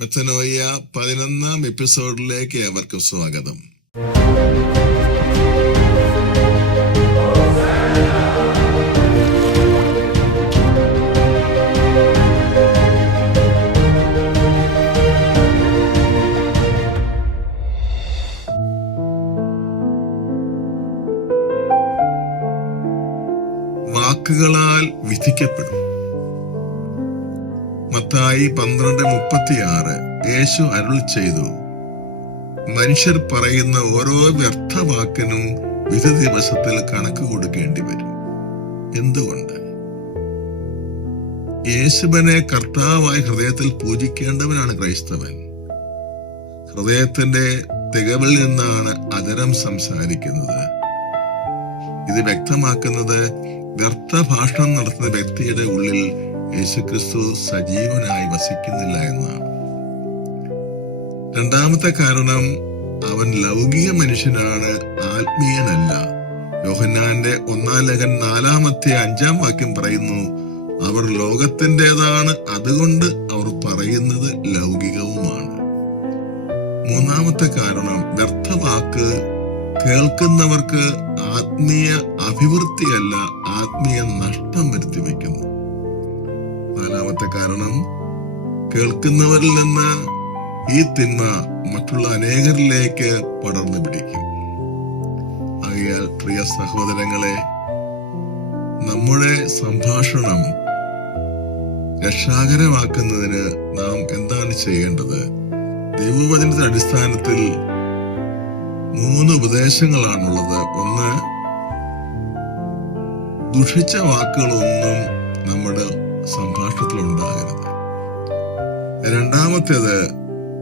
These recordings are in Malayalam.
മെത്തനോയ 11-ാം എപ്പിസോഡിലേക്ക് ഏവർക്കും സ്വാഗതം. വാക്കുകളാൽ വിധിക്കപ്പെടും. മത്തായി 12:36 യേശു അരുൾ ചെയ്തു, മനുഷ്യർ പറയുന്ന ഓരോ വ്യർത്ഥ വാക്കിനും വിധി ദിവസത്തിൽ കണക്ക് കൊടുക്കേണ്ടി വരും. എന്തുകൊണ്ട്? യേശുവിനെ കർത്താവായി ഹൃദയത്തിൽ പൂജിക്കേണ്ടവനാണ് ക്രൈസ്തവൻ. ഹൃദയത്തിന്റെ തികവിൽ നിന്നാണ് അധരം സംസാരിക്കുന്നത്. ഇത് വ്യക്തമാക്കുന്നത് വ്യർത്ഥ ഭാഷണം നടത്തുന്ന വ്യക്തിയുടെ ഉള്ളിൽ യേശുക്രിസ്തു സജീവനായി വസിക്കുന്നില്ല എന്നാണ്. രണ്ടാമത്തെ കാരണം, അവൻ ലൗകിക മനുഷ്യനാണ്, ആത്മീയനല്ല. യോഹന്നാന്റെ 1-ാം ലേഖനം 4-5 വാക്യം പറയുന്നു, അവർ ലോകത്തിൻ്റെതാണ്, അതുകൊണ്ട് അവർ പറയുന്നത് ലൗകികവുമാണ്. മൂന്നാമത്തെ കാരണം, വ്യർത്ഥ വാക്ക് കേൾക്കുന്നവർക്ക് ആത്മീയ അഭിവൃദ്ധിയല്ല, ആത്മീയ നഷ്ടം വരുത്തി വയ്ക്കുന്നു. നാലാമത്തെ കാരണം, കേൾക്കുന്നവരിൽ നിന്ന് ഈ തിന്മ മറ്റുള്ള അനേകരിലേക്ക് പടർന്നു പിടിക്കും. ആകയാൽ പ്രിയ സഹോദരങ്ങളെ, നമ്മുടെ സംഭാഷണം രക്ഷാകരമാക്കുന്നതിന് നാം എന്താണ് ചെയ്യേണ്ടത്? ദൈവവചനത്തിന്റെ അടിസ്ഥാനത്തിൽ 3 ഉപദേശങ്ങളാണുള്ളത്. ഒന്ന്, ദുഷിച്ച വാക്കുകളൊന്നും നമ്മുടെ സംഭാഷണത്തിൽ ഉണ്ടാകരുത്. രണ്ടാമത്തേത്,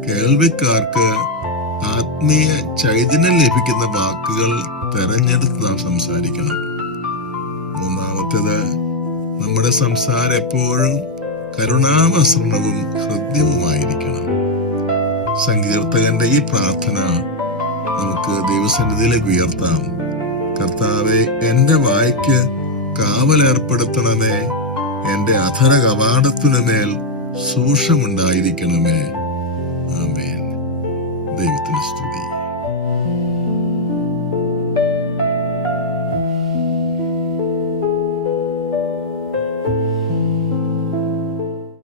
കേൾവിക്കാർക്ക് ആത്മീയ ചൈതന്യം ലഭിക്കുന്ന വാക്കുകൾ തെരഞ്ഞെടുത്ത് നാം സംസാരിക്കണം. മൂന്നാമത്തേത്, നമ്മുടെ സംസാരം എപ്പോഴും കരുണാവസരണവും ഹൃദ്യവുമായിരിക്കണം. സങ്കീർത്തകന്റെ ഈ പ്രാർത്ഥന നമുക്ക് ദൈവസന്നിധിയിലേക്ക് ഉയർത്താം. കർത്താവെ, എന്റെ വായ്ക്ക് കാവലേർപ്പെടുത്തണമേ, എന്റെ അധര കവാടത്തിനുമേൽ സൂക്ഷ്മമുണ്ടായിരിക്കണമേ. ആമേൻ. ദൈവത്തിന് സ്തുതി.